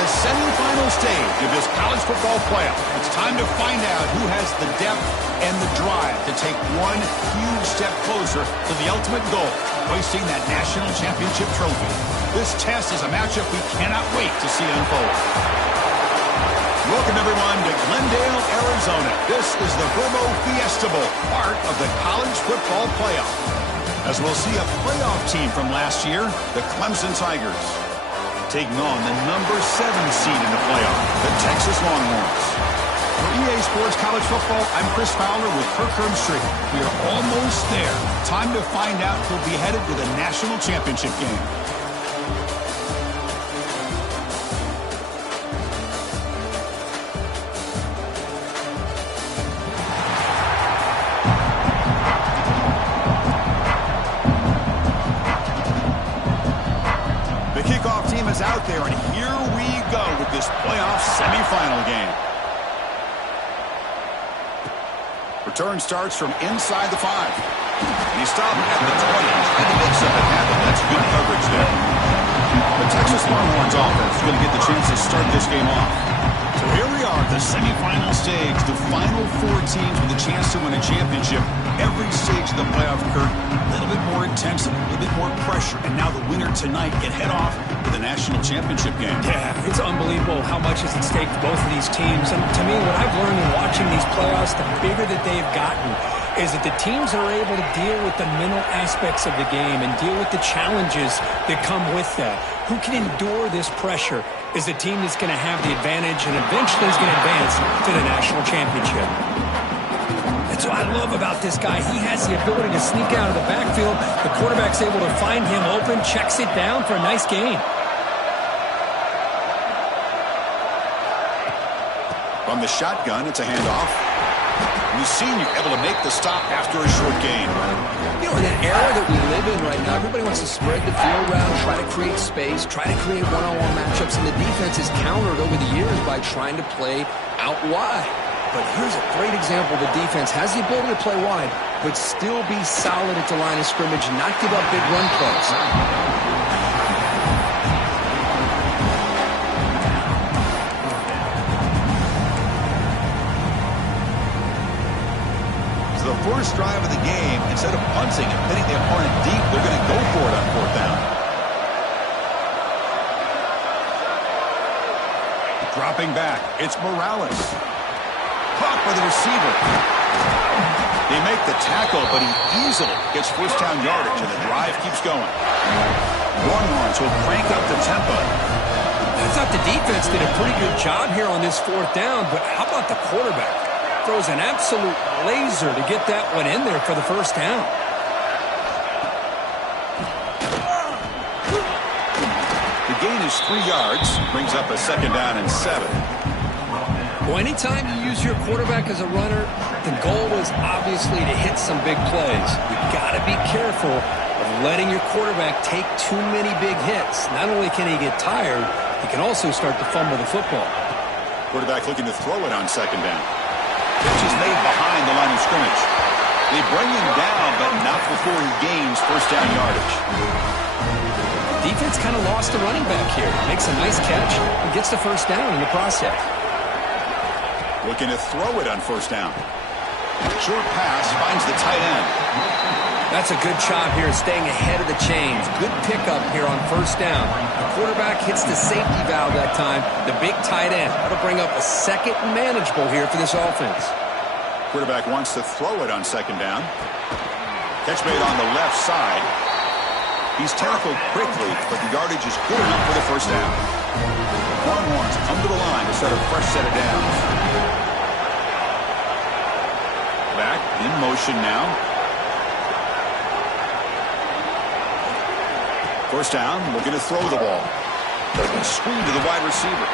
the semifinal stage of this college football playoff. It's time to find out who has the depth and the drive to take one huge step closer to the ultimate goal, hoisting that national championship trophy. This test is a matchup we cannot wait to see unfold. Welcome, everyone, to Glendale, Arizona. This is the Verbo Fiesta Bowl, part of the college football playoff. As we'll see a playoff team from last year, the Clemson Tigers, taking on the number 7 seed in the playoff, the Texas Longhorns. For EA Sports College Football, I'm Chris Fowler with Kirk Herbstreit. We are almost there. Time to find out who'll be headed to the national championship game. Out there, and here we go with this playoff semifinal game. Return starts from inside the 5. And he stopped at the 20 and tried to make something happen. That's good coverage there. The Texas Longhorns offense is going to get the chance to start this game off. So here we are, the semifinal stage, the final 4 teams with a chance to win a championship. Every stage of the playoff, Kurt, a little bit more intensity, a little bit more pressure, and now the winner tonight can head off to the national championship game. Yeah, it's unbelievable how much is at stake for both of these teams. And to me, what I've learned in watching these playoffs, the bigger that they've gotten, is that the teams are able to deal with the mental aspects of the game and deal with the challenges that come with that. Who can endure this pressure is the team that's going to have the advantage and eventually is going to advance to the national championship. That's what I love about this guy. He has the ability to sneak out of the backfield. The quarterback's able to find him open, checks it down for a nice gain. From the shotgun, it's a handoff. We've seen you able to make the stop after a short gain. You know, in an era that we live in right now, everybody wants to spread the field around, try to create space, try to create one-on-one matchups, and the defense is countered over the years by trying to play out wide. But here's a great example. The defense has the ability to play wide, but still be solid at the line of scrimmage and not give up big run plays. So the first drive of the game, instead of punting and pitting the opponent deep, they're going to go for it on 4th down. Dropping back, it's Morales. Caught by the receiver. They make the tackle, but he easily gets 1st down yardage, and the drive keeps going. Longhorns will crank up the tempo. I thought the defense did a pretty good job here on this 4th down, but how about the quarterback? Throws an absolute laser to get that one in there for the 1st down. The gain is 3 yards, brings up a 2nd down and 7. Well, anytime you use your quarterback as a runner, the goal is obviously to hit some big plays. You've got to be careful of letting your quarterback take too many big hits. Not only can he get tired, he can also start to fumble the football. Quarterback looking to throw it on 2nd down. Pitch is made behind the line of scrimmage. They bring him down, but not before he gains 1st down yardage. Defense kind of lost the running back here. Makes a nice catch and gets the 1st down in the process. Looking to throw it on 1st down. Short pass finds the tight end. That's a good job here staying ahead of the chains. Good pickup here on 1st down. The quarterback hits the safety valve that time. The big tight end. That'll bring up a 2nd and manageable here for this offense. Quarterback wants to throw it on 2nd down. Catch made on the left side. He's tackled quickly, but the yardage is good enough for the 1st down. Longhorns come to the line to start a fresh set of downs. Back in motion now. 1st down, looking to throw the ball. Screen to the wide receiver.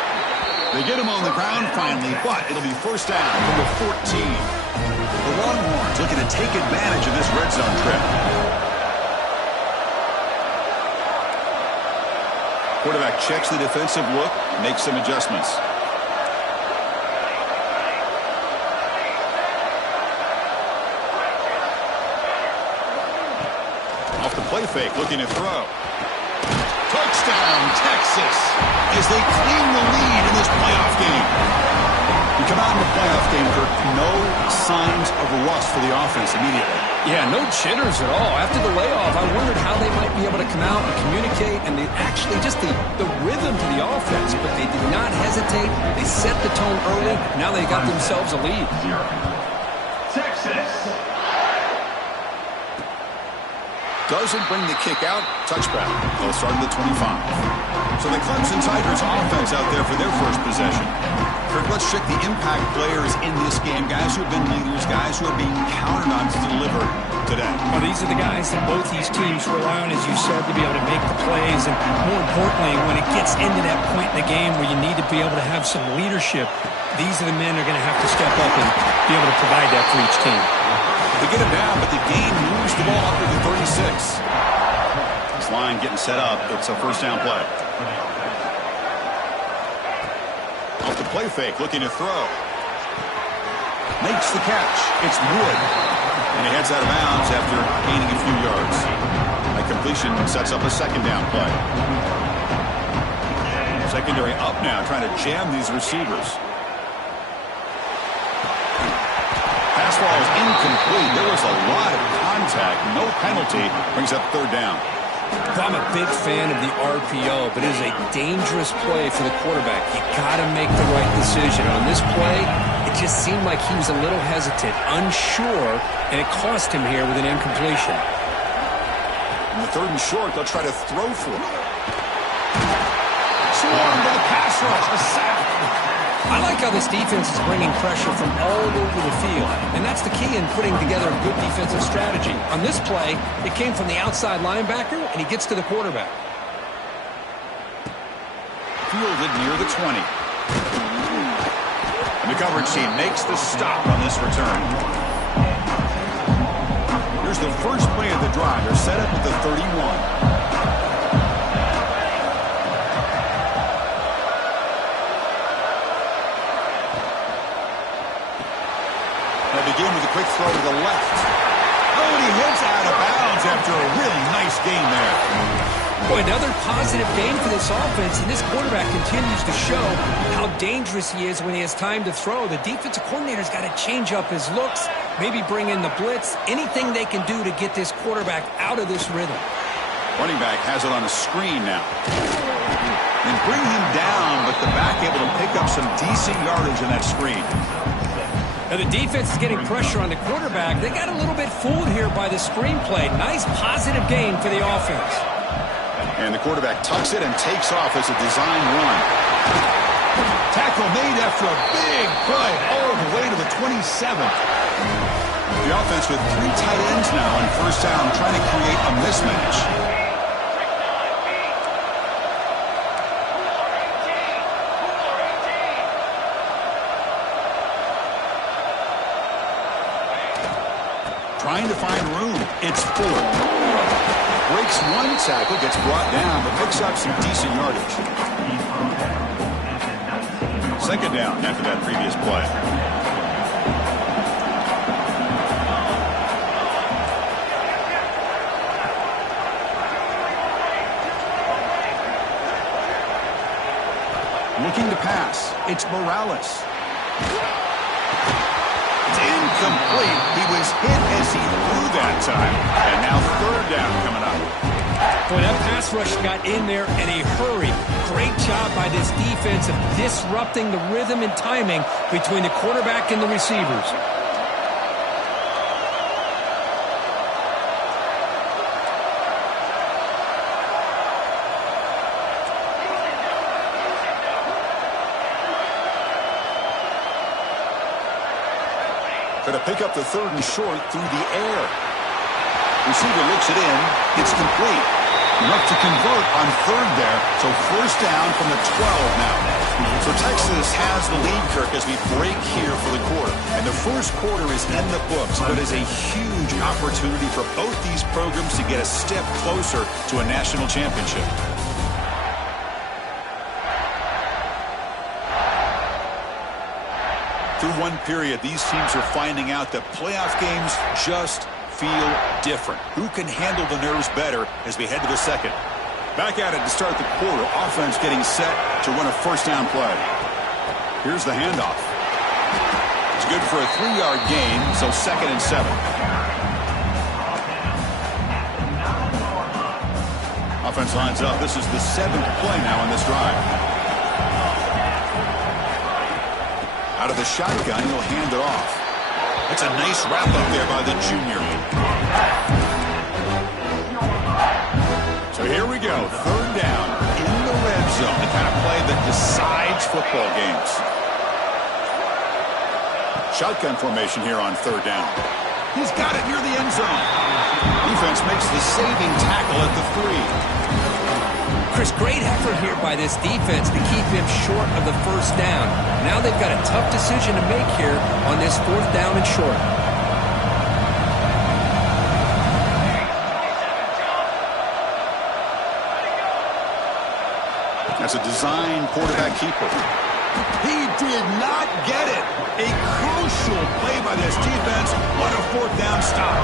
They get him on the ground finally, but it'll be 1st down from the 14. The Longhorns looking to take advantage of this red zone trip. Quarterback checks the defensive look, makes some adjustments. Off the play fake, looking to throw. Touchdown! Touchdown, Texas, as they claim the lead in this playoff game. You come out in the playoff game, Kirk, no signs of rust for the offense immediately. Yeah, no jitters at all. After the layoff, I wondered how they might be able to come out and communicate and actually just the rhythm to the offense, but they did not hesitate. They set the tone early. Now they got themselves a lead. Texas. Doesn't bring the kick out. Touchback. They'll start at the 25. So the Clemson Tigers offense out there for their first possession. Kirk, let's check the impact players in this game. Guys who have been leaders, guys who are being counted on to deliver today. Well, these are the guys that both these teams rely on, as you said, to be able to make the plays. And more importantly, when it gets into that point in the game where you need to be able to have some leadership, these are the men who are going to have to step up and be able to provide that for each team. They get it down, but the game moves the ball up to the 36. This line getting set up. It's a first down play. Off the play fake, looking to throw. Makes the catch. It's Wood. And he heads out of bounds after gaining a few yards. That completion sets up a second down play. Secondary up now, trying to jam these receivers. Pass ball is incomplete. There was a lot of contact. No penalty. Brings up third down. I'm a big fan of the RPO, but it is a dangerous play for the quarterback. You got to make the right decision. On this play, it just seemed like he was a little hesitant, unsure, and it cost him here with an incompletion. In the third and short, they'll try to throw for it. Swarm to the pass rush. A sack. I like how this defense is bringing pressure from all over the field, and that's the key in putting together a good defensive strategy. On this play, it came from the outside linebacker, and he gets to the quarterback. Fielded near the 20. And the coverage team makes the stop on this return. Here's the first play of the drive. They're set up at the 31. Begin with a quick throw to the left. Oh, and he hits out of bounds after a really nice gain there. Boy, another positive gain for this offense, and this quarterback continues to show how dangerous he is when he has time to throw. The defensive coordinator's got to change up his looks, maybe bring in the blitz, anything they can do to get this quarterback out of this rhythm. Running back has it on a screen now. And bring him down, but the back able to pick up some decent yardage in that screen. Now the defense is getting pressure on the quarterback. They got a little bit fooled here by the screenplay. Nice positive gain for the offense. And the quarterback tucks it and takes off as a design run. Tackle made after a big play all the way to the 27. The offense with three tight ends now on first down, trying to create a mismatch. Trying to find room. It's Fuller. Breaks one tackle, gets brought down, but picks up some decent yardage. Second down after that previous play. Looking to pass. It's Morales. Incomplete. He was hit as he threw that time. And now third down coming up. Boy, that pass rush got in there in a hurry. Great job by this defense of disrupting the rhythm and timing between the quarterback and the receivers. Going to pick up the third and short through the air. Receiver looks it in. It's complete. Enough to convert on third there. So first down from the 12 now. So Texas has the lead, Kirk, as we break here for the quarter. And the first quarter is in the books, but is a huge opportunity for both these programs to get a step closer to a national championship. Through one period, these teams are finding out that playoff games just feel different. Who can handle the nerves better as we head to the second? Back at it to start the quarter. Offense getting set to run a first down play. Here's the handoff. It's good for a 3-yard gain, so 2nd and 7. Offense lines up. This is the 7th play now on this drive. Out of the shotgun, he'll hand it off. That's a nice wrap up there by the junior. So here we go, 3rd down in the red zone, the kind of play that decides football games. Shotgun formation here on 3rd down. He's got it near the end zone. Defense makes the saving tackle at the 3. Chris, great effort here by this defense to keep him short of the first down. Now they've got a tough decision to make here on this 4th down and short. That's a design quarterback keeper. He did not get it. A crucial play by this defense. What a 4th down stop.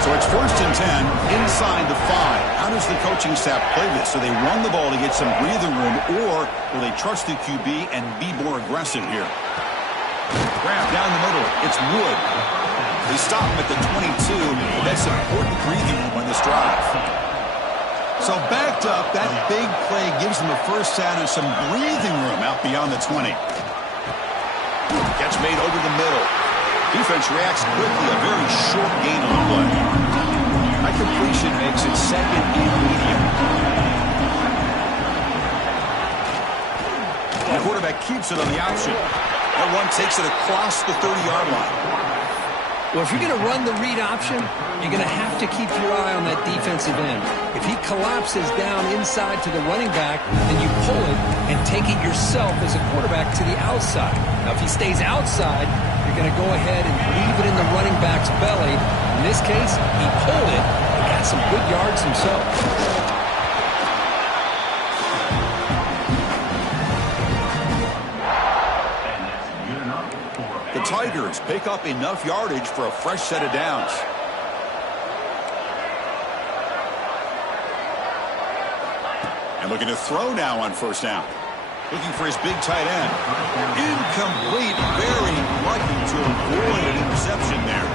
So it's 1st and 10 inside the 5. How does the coaching staff play this? Do they run the ball to get some breathing room, or will they trust the QB and be more aggressive here? Grab down the middle. It's Wood. They stop him at the 22, but that's important breathing room on this drive. So backed up, that big play gives them a first down and some breathing room out beyond the 20. Catch made over the middle. Defense reacts quickly, a very short gain on the play. That completion makes it 2nd and medium. The quarterback keeps it on the option. That one takes it across the 30-yard line. Well, if you're going to run the read option, you're going to have to keep your eye on that defensive end. If he collapses down inside to the running back, then you pull it and take it yourself as a quarterback to the outside. Now, if he stays outside, you're going to go ahead and leave it in the running back's belly. In this case, he pulled it and got some good yards himself. The Tigers pick up enough yardage for a fresh set of downs. And looking to throw now on 1st down. Looking for his big tight end. Incomplete. Very lucky to avoid an interception there.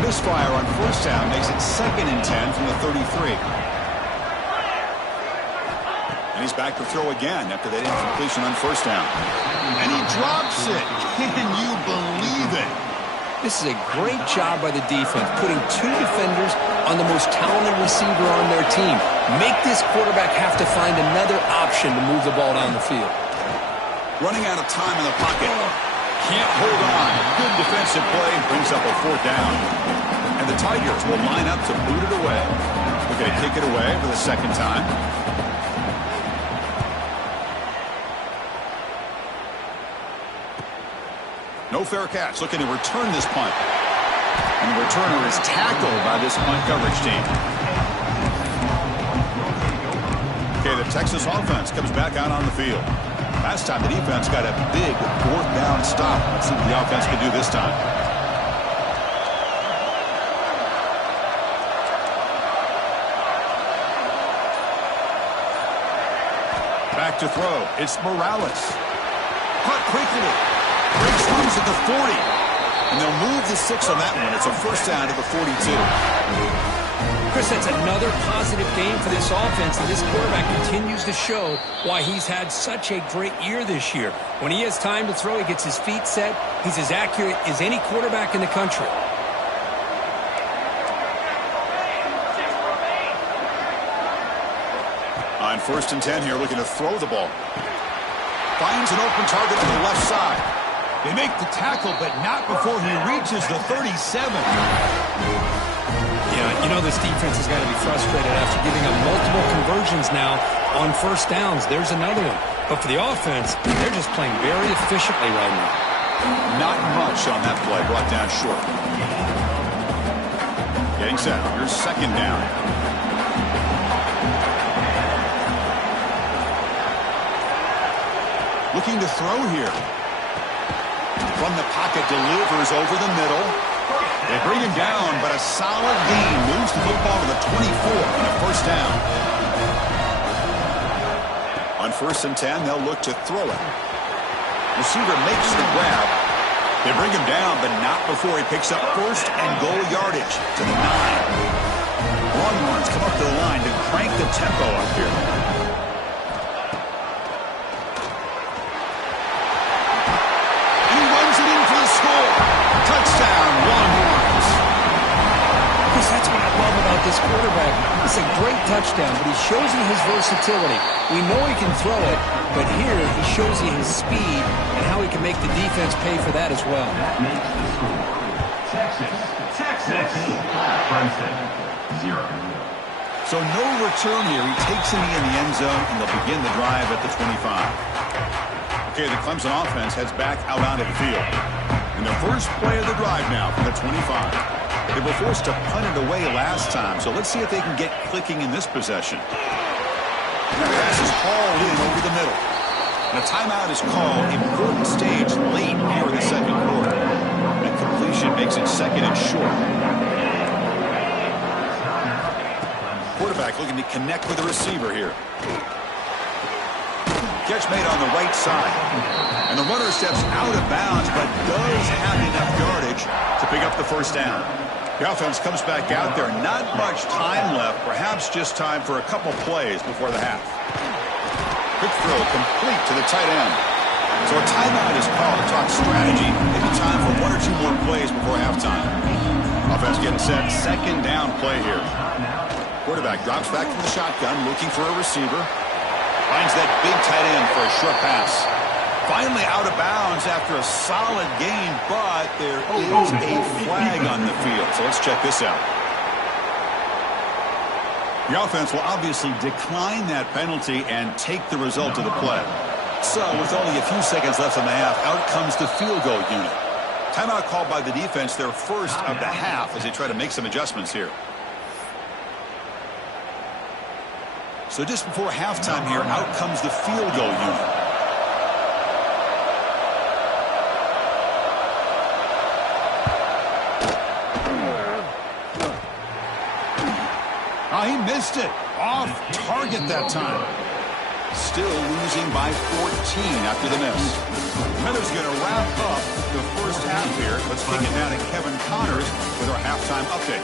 Misfire on 1st down makes it 2nd and 10 from the 33. And he's back to throw again after that incompletion on 1st down. And he drops it. Can you believe it? This is a great job by the defense, putting 2 defenders on the most talented receiver on their team. Make this quarterback have to find another option to move the ball down the field. Running out of time in the pocket. Can't hold on. Good defensive play. Brings up a 4th down. And the Tigers will line up to boot it away. They're going to kick it away for the 2nd time. No fair catch. Looking to return this punt. And the returner is tackled by this punt coverage team. Okay, the Texas offense comes back out on the field. Last time the defense got a big 4th down stop. Let's see what the offense can do this time. Back to throw. It's Morales. Cut quickly. Breaks loose at the 40. And they'll move the 6 on that one. It's a first down to the 42. Chris, that's another positive game for this offense, and this quarterback continues to show why he's had such a great year this year. When he has time to throw, he gets his feet set. He's as accurate as any quarterback in the country. On 1st and 10 here, looking to throw the ball. Finds an open target on the left side. They make the tackle, but not before he reaches the 37. Yeah, you know this defense has got to be frustrated after giving up multiple conversions now on 1st downs. There's another one. But for the offense, they're just playing very efficiently right now. Not much on that play, brought down short. Getting set. Here's 2nd down. Looking to throw here. From the pocket, delivers over the middle. They bring him down, but a solid gain moves the football to the 24 and a first down. On 1st and 10, they'll look to throw it. Receiver makes the grab. They bring him down, but not before he picks up 1st and goal yardage to the 9. Longhorns come up to the line to crank the tempo up here. And he runs it in for the score. Touchdown, Longhorns. That's what I love about this quarterback. It's a great touchdown, but he shows you his versatility. We know he can throw it, but here he shows you his speed and how he can make the defense pay for that as well. That makes the score Texas, Clemson, 0. So no return here. He takes it in the end zone, and they'll begin the drive at the 25. Okay, the Clemson offense heads back out onto the field. And the first play of the drive now from the 25. They were forced to punt it away last time, so let's see if they can get clicking in this possession. And the pass is hauled in over the middle. And a timeout is called. Important stage late here in the second quarter. And completion makes it 2nd and short. Quarterback looking to connect with the receiver here. Catch made on the right side. And the runner steps out of bounds, but does have enough yardage to pick up the first down. The offense comes back out there. Not much time left. Perhaps just time for a couple plays before the half. Quick throw complete to the tight end. So a timeout is called to talk strategy. Maybe time for 1 or 2 more plays before halftime. Offense getting set. 2nd down play here. Quarterback drops back from the shotgun, looking for a receiver. Finds that big tight end for a short pass. Finally out of bounds after a solid gain, but there is a flag on the field. So let's check this out. The offense will obviously decline that penalty and take the result of the play. So with only a few seconds left in the half, out comes the field goal unit. Timeout called by the defense, their first of the half, as they try to make some adjustments here. So just before halftime here, out comes the field goal unit. Oh, he missed it. Off target that time. Still losing by 14 after the miss. Heather's going to wrap up the first half here. Let's kick it down to Kevin Connors with our halftime update.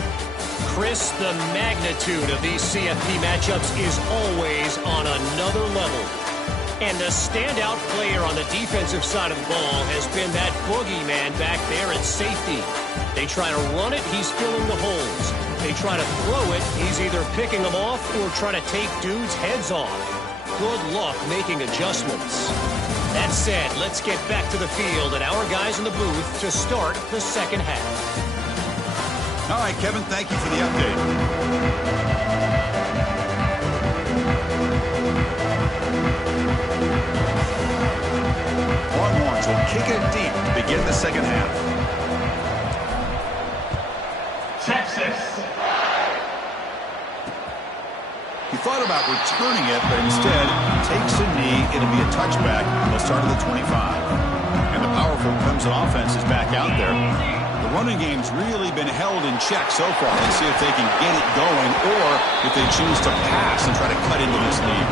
Chris, the magnitude of these CFP matchups is always on another level. And the standout player on the defensive side of the ball has been that boogeyman back there at safety. They try to run it, he's filling the holes. They try to throw it, he's either picking them off or trying to take dudes' heads off. Good luck making adjustments. That said, let's get back to the field and our guys in the booth to start the second half. All right, Kevin, thank you for the update. Longhorns will kick it deep to begin the second half. Texas. He thought about returning it, but instead takes a knee. It'll be a touchback. They'll start at the 25. And the powerful Clemson offense is back out there. The running game's really been held in check so far. Let's see if they can get it going or if they choose to pass and try to cut into this lead.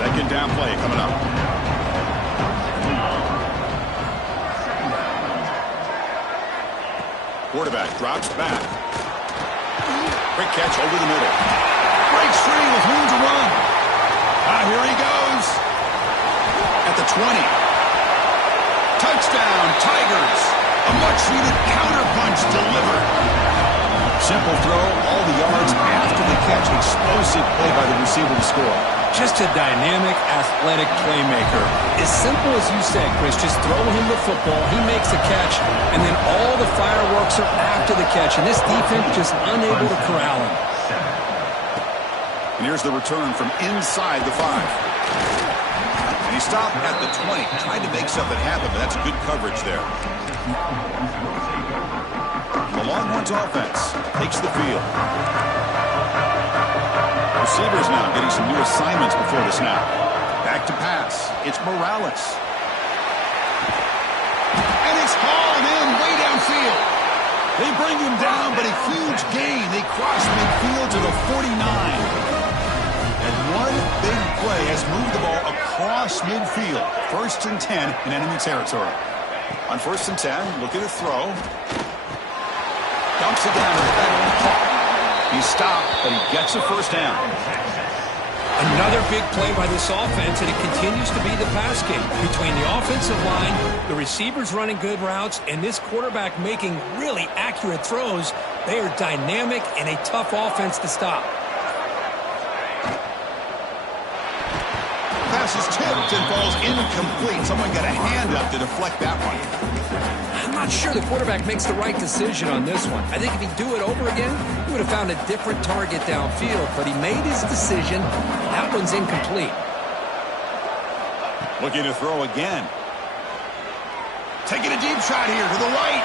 2nd down play coming up. Quarterback drops back. Quick catch over the middle. Breaks free with room to run. Here he goes. At the 20. Touchdown, Tigers. A much-needed counter-punch delivered. Simple throw, all the yards after the catch. Explosive play by the receiver to score. Just a dynamic, athletic playmaker. As simple as you said, Chris, just throw him the football, he makes a catch, and then all the fireworks are after the catch, and this defense just unable to corral him. And here's the return from inside the 5. And he stopped at the 20, tried to make something happen, but that's good coverage there. The Longhorns offense takes the field. Receivers now getting some new assignments before the snap. Back to pass. It's Morales. And it's hauled in way downfield. They bring him down, but a huge gain. They cross midfield to the 49. And one big play has moved the ball across midfield. 1st and 10 in enemy territory. On 1st and 10, looking to throw. Dumps it down to the back. He's stopped, but he gets a first down. Another big play by this offense, and it continues to be the pass game. Between the offensive line, the receivers running good routes, and this quarterback making really accurate throws, they are dynamic and a tough offense to stop. Pass is tipped and falls incomplete. Someone got a hand up to deflect that one. I'm not sure the quarterback makes the right decision on this one. I think if he'd do it over again, he would have found a different target downfield, but he made his decision. That one's incomplete. Looking to throw again. Taking a deep shot here to the right.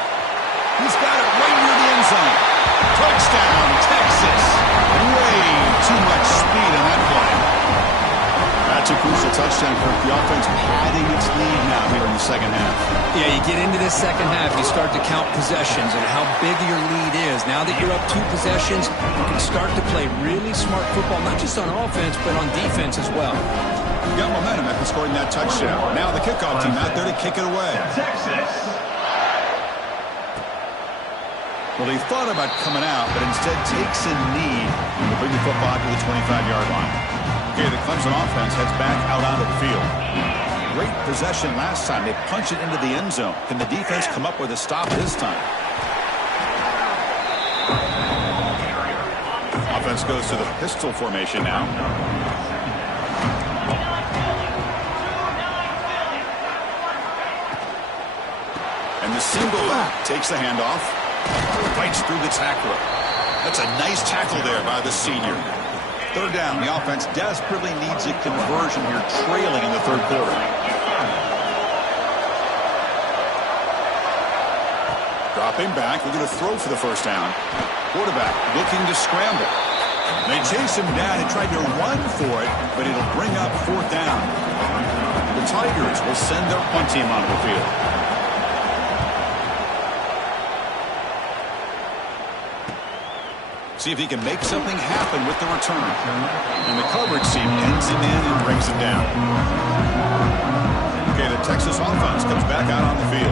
He's got it right near the end zone. Touchdown, Texas. Way too much speed on that play. That's a crucial touchdown for the offense padding its lead now here in the second half. Yeah, you get into this second half, you start to count possessions and how big your lead is. Now that you're up 2 possessions, you can start to play really smart football, not just on offense, but on defense as well. You got momentum after scoring that touchdown. Now the kickoff team out there to kick it away. Texas. Well, he thought about coming out, but instead takes a knee to bring the football to the 25-yard line. Okay, the Clemson offense heads back out onto the field. Great possession last time. They punch it into the end zone. Can the defense come up with a stop this time? Offense goes to the pistol formation now. And the single back takes the handoff. Fights through the tackler. That's a nice tackle there by the senior. 3rd down. The offense desperately needs a conversion here, trailing in the 3rd quarter. Dropping back. We're going to throw for the first down. Quarterback looking to scramble. They chase him down and tried to run for it, but it'll bring up 4th down. The Tigers will send their punt team onto the field. See if he can make something happen with the return. And the coverage team pins him in and brings him down. Okay, the Texas offense comes back out on the field.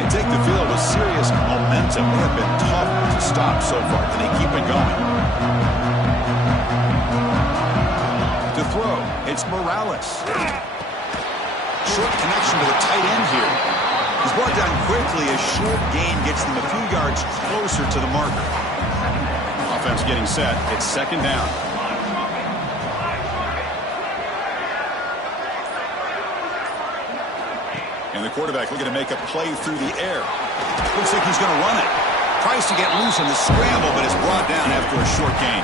They take the field with serious momentum. They have been tough to stop so far. Can they keep it going? To throw, it's Morales. Short connection to the tight end here. He's brought down quickly. A short gain gets them a few yards closer to the marker. Offense getting set. It's 2nd down. And the quarterback looking to make a play through the air. Looks like he's going to run it. Tries to get loose in the scramble, but is brought down after a short gain.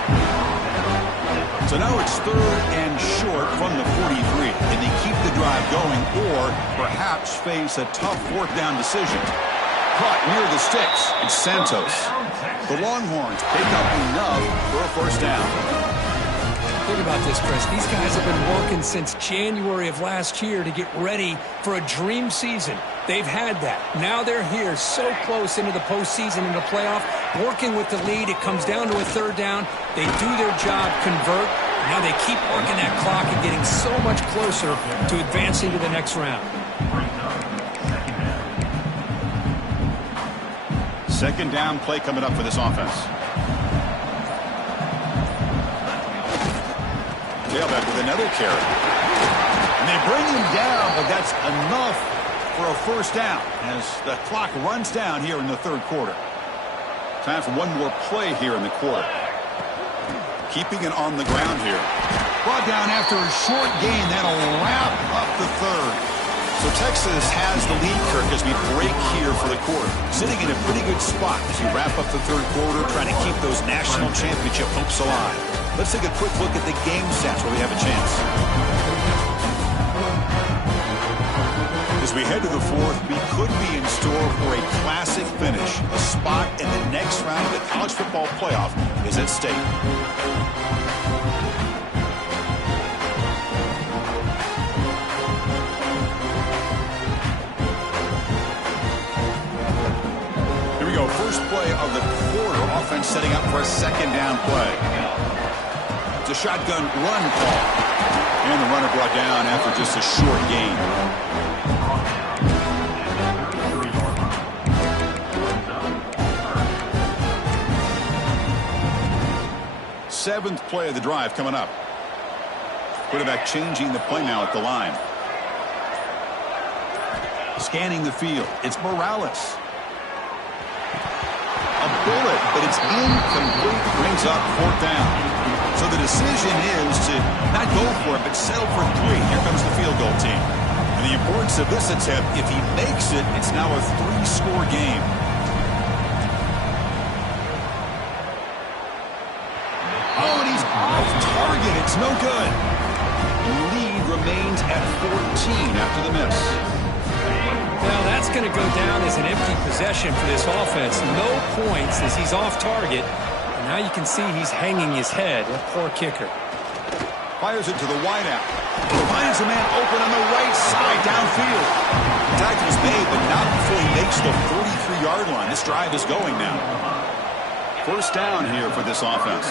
So now it's 3rd and short from the 43. Can they keep the drive going or perhaps face a tough 4th down decision? Caught near the sticks. It's Santos. The Longhorns pick up enough for a first down. Think about this, Chris. These guys have been working since January of last year to get ready for a dream season. They've had that. Now they're here so close into the postseason, into the playoff, working with the lead. It comes down to a 3rd down. They do their job, convert. Now they keep working that clock and getting so much closer to advancing to the next round. 2nd down play coming up for this offense. Tailback with another carry. And they bring him down, but that's enough for a first down as the clock runs down here in the 3rd quarter. Time for one more play here in the quarter. Keeping it on the ground here. Brought down after a short gain. That'll wrap up the 3rd. So Texas has the lead, Kirk, as we break here for the quarter. Sitting in a pretty good spot as we wrap up the 3rd quarter, trying to keep those national championship hopes alive. Let's take a quick look at the game stats where we have a chance. As we head to the 4th, we could be in store for a classic finish. A spot in the next round of the college football playoff is at stake. First play of the quarter, offense setting up for a 2nd down play. To a shotgun run call. And the runner brought down after just a short gain. Seventh play of the drive coming up. Quarterback changing the play now at the line. Scanning the field. It's Morales. A bullet, but it's incomplete. Brings up 4th down. So the decision is to not go for it, but settle for 3. Here comes the field goal team. And the importance of this attempt, if he makes it, it's now a 3-score game. Oh, and he's off target. It's no good. Lead remains at 14 after the miss. Well, that's going to go down as an empty possession for this offense. No points as he's off target. And now you can see he's hanging his head. A poor kicker. Fires it to the wideout. Finds a man open on the right side downfield. The tackle is made, but not before he makes the 43-yard line. This drive is going now. 1st down here for this offense.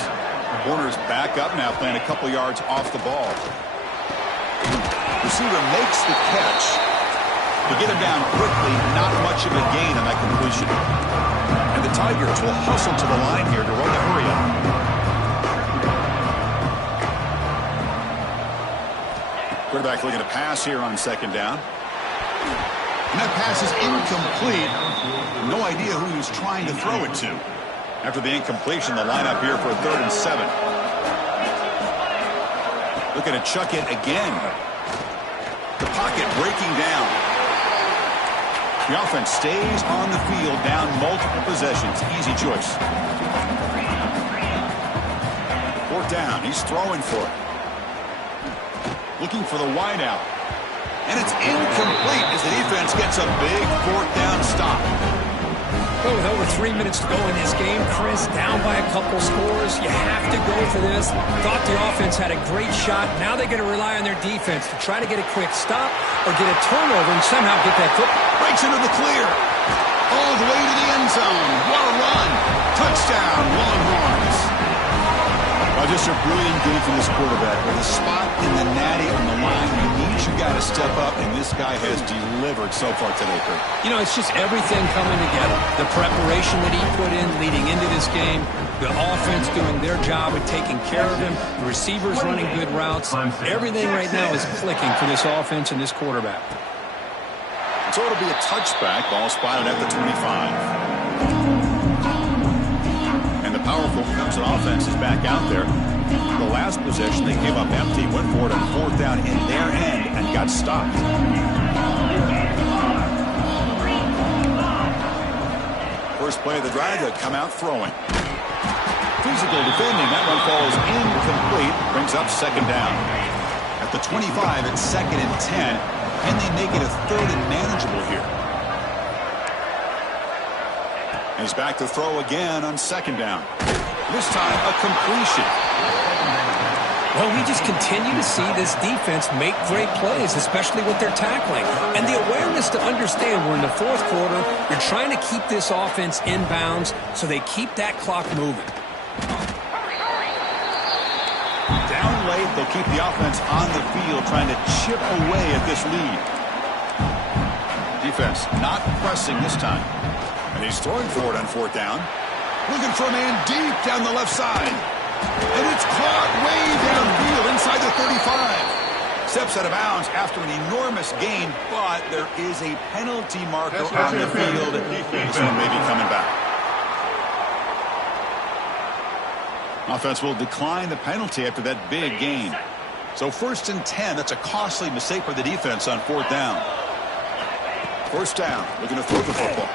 Warner's back up now, playing a couple yards off the ball. Receiver makes the catch. To get him down quickly, not much of a gain on that completion. And the Tigers will hustle to the line here to run the hurry up. Quarterback looking to pass here on 2nd down. And that pass is incomplete. No idea who he was trying to throw it to. After the incompletion, the lineup here for a 3rd and 7. Looking to chuck it again. The pocket breaking down. The offense stays on the field, down multiple possessions. Easy choice. 4th down. He's throwing for it. Looking for the wideout. And it's incomplete as the defense gets a big 4th down stop. Well, with over 3 minutes to go in this game, Chris, down by a couple scores, you have to go for this. Thought the offense had a great shot. Now they're going to rely on their defense to try to get a quick stop or get a turnover and somehow get that football. Breaks into the clear. All the way to the end zone. What a run. Touchdown, Longhorns. Well, just a brilliant game from this quarterback. With a spot in the natty on the line, you need your guy to step up, and this guy has delivered so far today, Kurt. You know, it's just everything coming together. The preparation that he put in leading into this game, the offense doing their job of taking care of him, the receivers running good routes. Everything right now is clicking for this offense and this quarterback. So it'll be a touchback. Ball spotted at the 25. And the powerful Clemson offense is back out there. The last possession, they came up empty, went for it on 4th down in their end and got stopped. First play of the drive, they'll come out throwing. Physical defending. That one falls incomplete. Brings up 2nd down. At the 25, it's 2nd and 10. And they make it a 3rd and manageable here. And he's back to throw again on 2nd down. This time, a completion. Well, we just continue to see this defense make great plays, especially with their tackling. And the awareness to understand we're in the 4th quarter, you're trying to keep this offense in bounds so they keep that clock moving. Down late, they'll keep the offense on the field trying to chip away at this lead. Defense not pressing this time. And he's throwing for it on 4th down. Looking for a man deep down the left side. And it's caught way downfield inside the 35. Steps out of bounds after an enormous gain, but there is a penalty marker on the field. This one may be coming back. Offense will decline the penalty after that big gain. So 1st and 10, that's a costly mistake for the defense on 4th down. 1st down, looking to throw the football.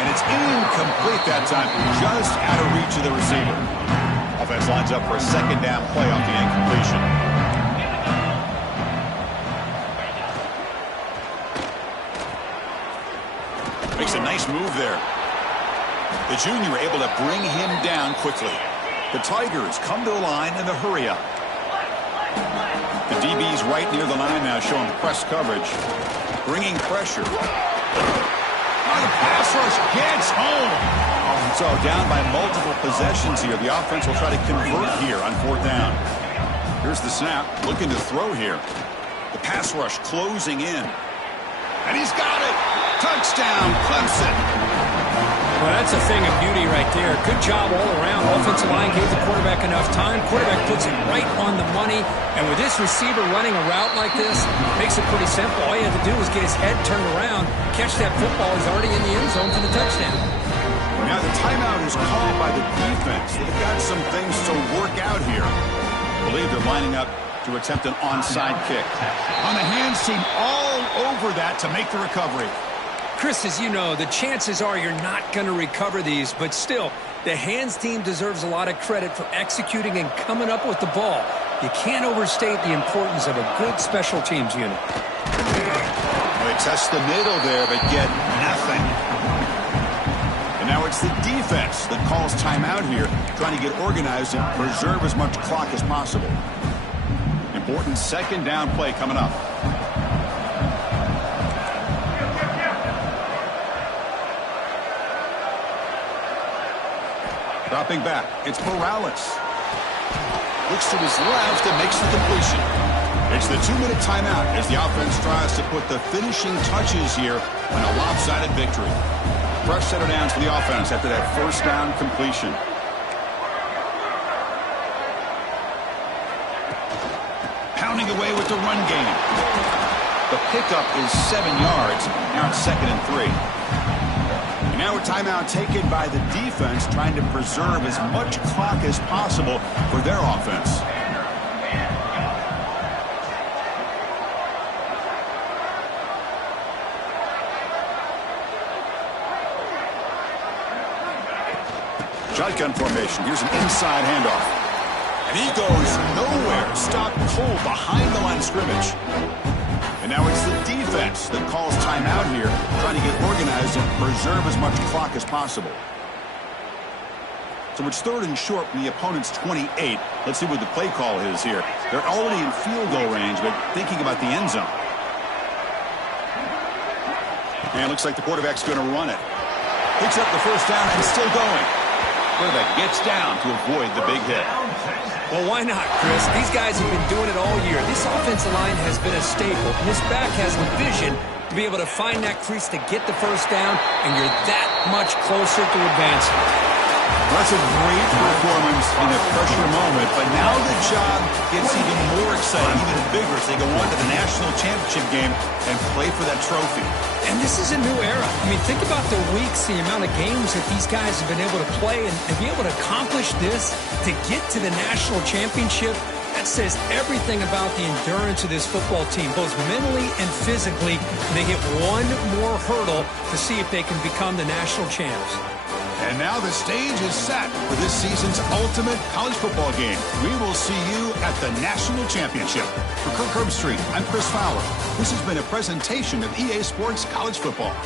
And it's incomplete that time, just out of reach of the receiver. Offense lines up for a 2nd down play off the incompletion. Makes a nice move there. The junior able to bring him down quickly. The Tigers come to the line in the hurry up. The DB's right near the line now, showing press coverage. Bringing pressure. Oh, the pass rush gets home. So down by multiple possessions here. The offense will try to convert here on 4th down. Here's the snap. Looking to throw here. The pass rush closing in. And he's got it. Touchdown, Clemson. Well, that's a thing of beauty right there. Good job all around. Offensive line gave the quarterback enough time. Quarterback puts it right on the money. And with this receiver running a route like this, makes it pretty simple. All you have to do is get his head turned around, catch that football. He's already in the end zone for the touchdown. Now the timeout is called by the defense. They've got some things to work out here. I believe they're lining up to attempt an onside kick. On the hands team all over that to make the recovery. Chris, as you know, the chances are you're not going to recover these, but still, the hands team deserves a lot of credit for executing and coming up with the ball. You can't overstate the importance of a good special teams unit. They test the middle there, but get nothing. And now it's the defense that calls timeout here, trying to get organized and preserve as much clock as possible. Important 2nd down play coming up. Dropping back, it's Morales. Looks to his left and makes the completion. It's the 2-minute timeout as the offense tries to put the finishing touches here on a lopsided victory. Fresh set of downs for the offense after that 1st down completion. Pounding away with the run game. The pickup is 7 yards. Now it's 2nd and 3. Now a timeout taken by the defense, trying to preserve as much clock as possible for their offense. Shotgun formation. Here's an inside handoff. And he goes nowhere. Stopped cold behind the line of scrimmage. And now it's the defense that calls timeout here, trying to get organized and preserve as much clock as possible. So it's 3rd and short from the opponent's 28. Let's see what the play call is here. They're already in field goal range, but thinking about the end zone. And it looks like the quarterback's going to run it. Picks up the 1st down and still going. Quarterback gets down to avoid the big hit. Well, why not, Chris? These guys have been doing it all year. This offensive line has been a staple. And this back has the vision to be able to find that crease to get the 1st down, and you're that much closer to advancing. That's a great performance in a pressure moment, but now the job gets even more exciting, even bigger, as they go on to the national championship game and play for that trophy. And this is a new era. I mean, think about the weeks, the amount of games that these guys have been able to play and be able to accomplish this, to get to the national championship. That says everything about the endurance of this football team, both mentally and physically. They hit one more hurdle to see if they can become the national champs. And now the stage is set for this season's ultimate college football game. We will see you at the national championship. For Kirk Herbstreit, I'm Chris Fowler. This has been a presentation of EA Sports College Football.